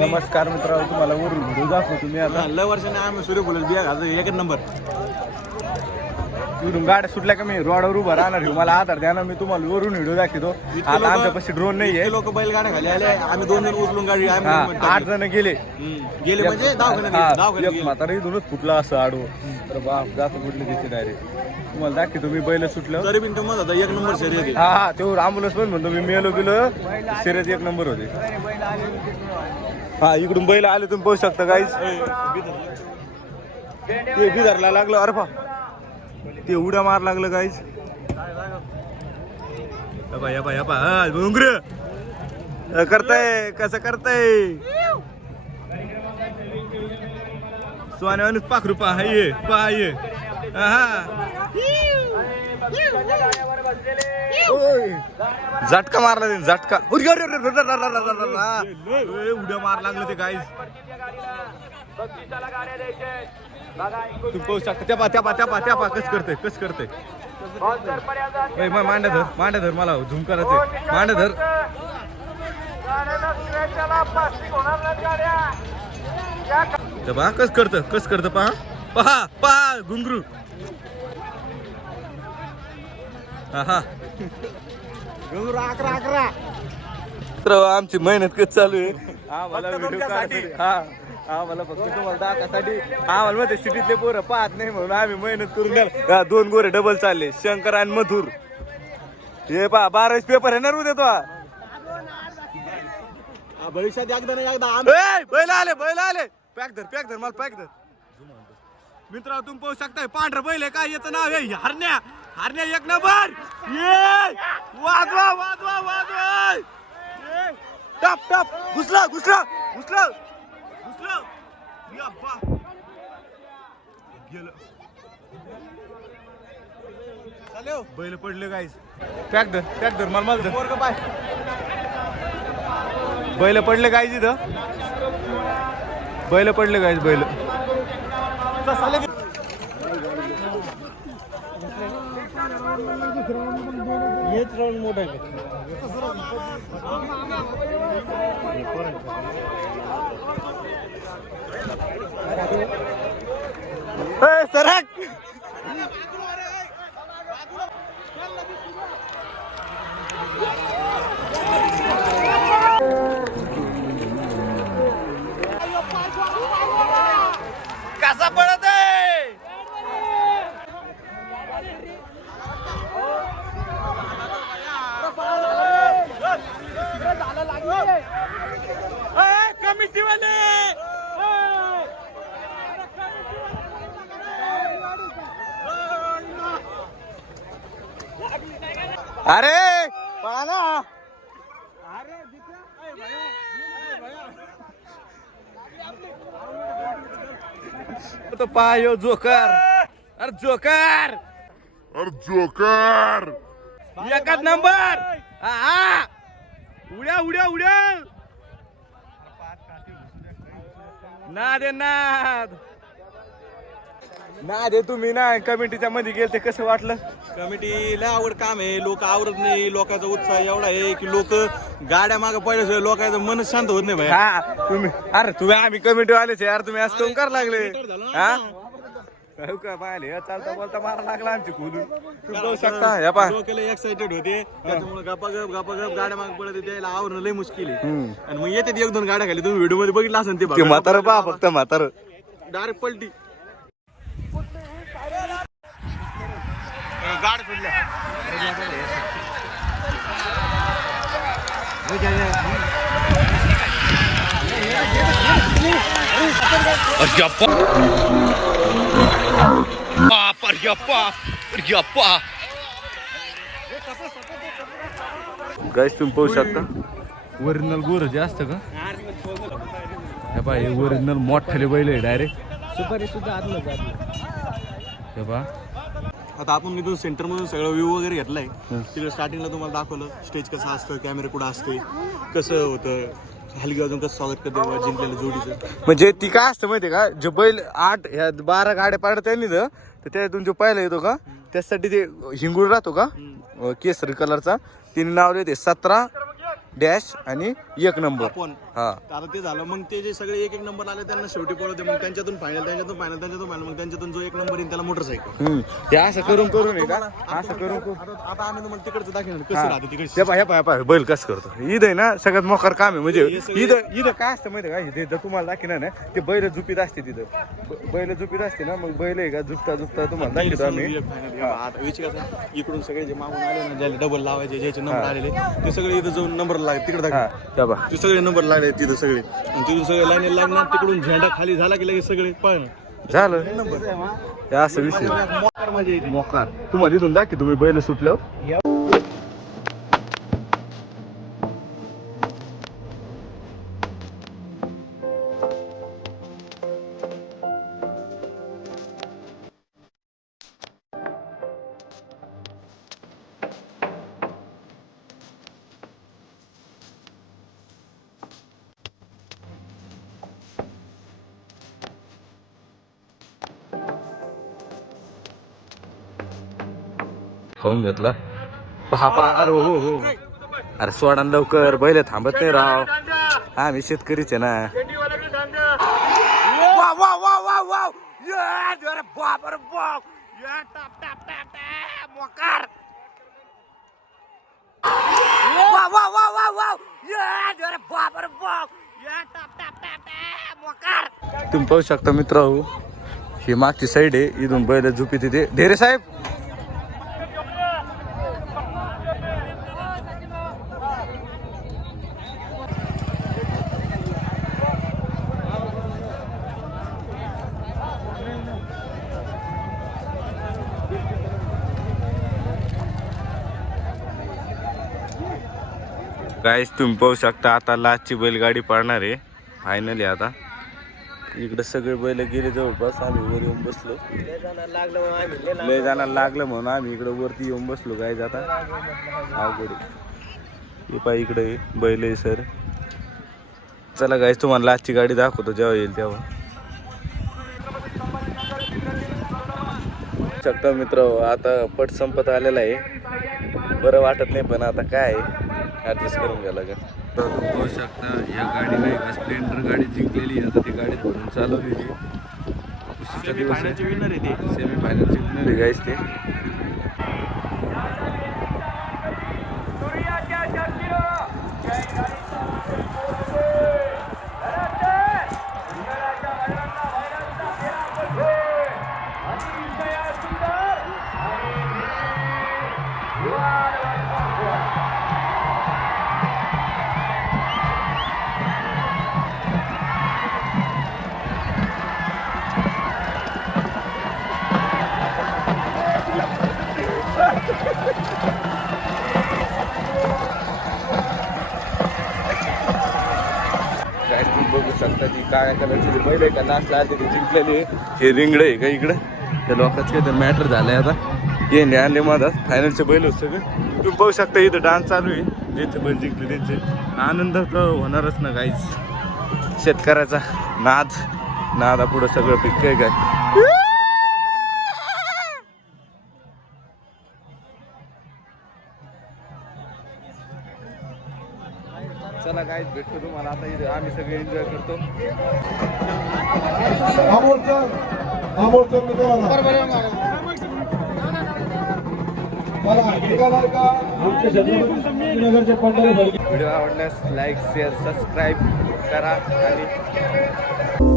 नमस्कार मित्रांनो तुम्हाला वरून व्हिडिओ दाखवतो मी आता लय वर्षाने आम्ही सूर्यफुलात बिया घालतो एक नंबर इकडून गाड्या सुटल्या का मी रोडवर उभा राहणार आहे. मला आधार द्या ना मी तुम्हाला वरून व्हिडिओ दाखवतो आता आमच्यापाशी ड्रोन नाहीये लोक बैलगाड्या खाली आले आम्ही दोन जण उचलून गाडी आम्ही हा आठ. जण गेले हम्म. गेले म्हणजे दवाखान्यात गेले, दवाखान्यात गेले. म्हातारा इथूनच फुटला असं आडवं तर बाप जातो कुठले तिथे डायरेक्ट तुम्हाला दाखवतो मी बैल सुटलं तरी पण तो म्हणत होता एक नंबर आहे. हा हा तेव्हा अँब्युलन्स पण म्हणतो मी मेलो बिलो सिरियस एक नंबर होते हा इकडून बैल आले तुम्ही पाहू शकता काहीच ते बिदरला लागलं अरे पा ते उड्या मार लागलं काहीच डोंगर. करताय कसं करताय? सोन्यावानीच पाखरू पहा हाय ये पहा ये झटका मारला ते झटका. उड्या मार लागलं ते गाईज तू पाहू शकता. त्या पा त्या पा त्या पा त्या पा. कस करते कस करते मांडा धर मांडा धर मला झुमकारा ते. मांडा धर. कस करत कस करत पहा. पहा पहा घुंगरू. आमची मेहनत कशी चालू आहे? आम्हाला व्हिडिओ हा आम्हाला फक्त तुम्हाला दाखवासाठी. आम्हाला मध्ये सिटीतले पोरं पाहत नाही म्हणून आम्ही मेहनत करून द्याल. दोन गोरे डबल चालले. शंकर आणि मधुर. हे पहा बारावीस पेपर येणार उद्या तो. भविष्यात एकदा ना एकदा बैल आले बैल आले. पॅक धर पॅक धर मला पॅक धर. मित्र तुम्ही पाहू शकताय पांढरं बैल आहे. काय याचं नाव आहे? हरण्या. हरण्या एक नंबर. ये. वाजवा वाजवा वाजवा. टप टप. घुसला घुसला घुसला. घुसला. गेलं. चालेल. बैल पडले गाईस पॅक धर पॅक धर मला मला धर. पोरगं पाय. बैल पडले गाईज इथं. बैल पडले गाईज बैल. हेच राऊंड मोठा आहे ए, सरक कसा पडत आहे कमिटी वाले अरे तो पायो जोकर. अरे जोकर. अरे जोकर. एकच नंबर. हा, उड्या उड्या उड्या. नाद नाद नाद आहे तुम्ही ना कमिटीच्या मध्ये गेलते कसं वाटलं? कमिटीला आवड काम आहे. लोक आवडत नाही लोकांचा उत्साह एवढा आहे की लोक गाड्या मागे पडल्याशिवाय लोकांचं मन शांत होत नाही भाई हा तुम्ही अरे तुम्ही आम्ही कमिटी वालेच यार तुम्ही असं करून करा लागले? हा? हो का पाहिले चालता बोलता मारा लागला आमची खोलून तुम्ही शकता या पा लोकांना एक्साइटेड होते. त्याच्यामुळे गपागप गपागप गाड्या मागे पडत होते, त्याला आवरणं लय मुश्किल आहे. आणि मग येते एक दोन गाड्या खाली. तुम्ही व्हिडिओमध्ये बघितलं असेल ते म्हातारं पहा फक्त म्हातारं. डायरेक्ट पलटी. गाड सुटल्या गाईस तुम्ही पाहू शकता. ओरिजिनल गोर जास्त का? हे पहा हे ओरिजिनल मोठाले बैल आहे डायरेक्ट सुपारी सुद्धा आतलं हे पहा. आता आपण इथून सेंटर मधून सगळं व्ह्यू वगैरे घेतलाय. तिकडे स्टार्टिंगला तुम्हाला दाखवलं स्टेज कसं असतं कॅमेरा कुठं असते कसं होतं हलगी अजून कसं स्वागत करते बाबा जिंकलेल्या जोडीचं. म्हणजे ती काय असतं माहितीये का? जो बैल आठ ह्या बारा गाड्या पाडत त्यांनी तर त्यातून जो पहिला येतो का त्यासाठी ते हिंगूळ राहतो का? केसरी कलरचा. तिने नाव लिहिते सतरा डॅश आणि एक नंबर. आपण. हा. आता ते झालं मग ते जे सगळे एक एक नंबर आले त्यांना शेवटी पळवते मग त्यांच्यातून फायनल त्यांच्यातून फायनल त्यांच्यातून फायनल मग त्यांच्यातून जो एक नंबर येईल त्याला मोटरसायकल हम्म. हे असं करून करून आहे का? असं करून करून. आता आता आम्ही तुम्हाला तिकडचं दाखवणार कसं. राहतं तिकडे बैल कसं करतो. ईद आहे ना सगळ्यात मोकार काम आहे म्हणजे ईद ईद काय असतं माहिती आहे का? जर तुम्हाला दाखवणार ना ते बैल झुपीत असते तिथं. ब- बैल झुपीत असते ना मग बैल आहे का? झुपता झुपता तुम्हाला दाखवतो आम्ही. आता विषय कसा इकडून सगळे जे मागून आले ना ज्याला डबल लावायचे ज्याचे नंबर आलेले ते सगळे इथं जाऊन नंबर लाग तिकडे दाखव. त्या बा ते सगळे नंबर लागले तिथं सगळे. आणि तिथून सगळे लाईन लागणार तिकडून झेंडा खाली झाला की लगेच सगळे पळणार झालं. हे असं विषय. मोकार येते मोकार. तुम्हाला इथून दाखव तुम्ही बैल सुटल्यावर. खाऊन घेतला. हा पा अरे हो, हो हो अरे सोडा लवकर बैल थांबत नाही राव. आम्ही शेतकरीच आहे ना. वा वा वा वा वा. ये, अरे बाप अरे बाप. मोकार. वा वा वा वा वा. ये, अरे बाप अरे बाप. मोकार. तुम्ही पाहू शकता मित्र ही मागची साईड आहे. इथून बैल झोपी तिथे ढेरे साहेब. गाईस तुम्ही पाहू शकता आता लास्टची बैलगाडी पडणार आहे. फायनली आता. इकडे सगळे बैल गेले जवळपास आम्ही वर येऊन बसलो. लय जाणार लागलं म्हणून आम्ही इकडे वरती येऊन बसलो गाय आता. अवघड हे पाय इकडे बैल आहे सर चला गाईस तुम्हाला लास्टची गाडी दाखवतो जेव्हा येईल तेव्हा. शकता मित्र आता पट संपत आलेला आहे. बरं वाटत नाही पण आता काय ऍडजस्ट करून घ्या लागेल. पाहू शकता. या गाडीने एका स्प्लेंडर गाडी जिंकलेली आता ती गाडी धरून चालवलेली दिवस आहे विनर आहे ते. सेमी फायनलची विनर आहे. गाईस ते शकता ती काळ्या कलरची पहिले बैल आहे का नाचला आधी ती जिंकलेली हे रिंगडे आहे का इकडं? त्या लोकांचं काही तर मॅटर झालंय आता. ये नाही आणले माझा फायनलचे बैल होत सगळं. तुम्ही बघू शकता इथं डान्स चालू आहे. ज्यांचे बैल जिंकले त्यांचे आनंद तर होणारच ना काहीच शेतकऱ्याचा नाद. नादा पुढं सगळं पिकतंय काय काय भेटतो तुम्हाला. आता इथे आम्ही सगळे एन्जॉय करतो. व्हिडिओ आवडल्यास लाईक शेअर सबस्क्राईब करा आणि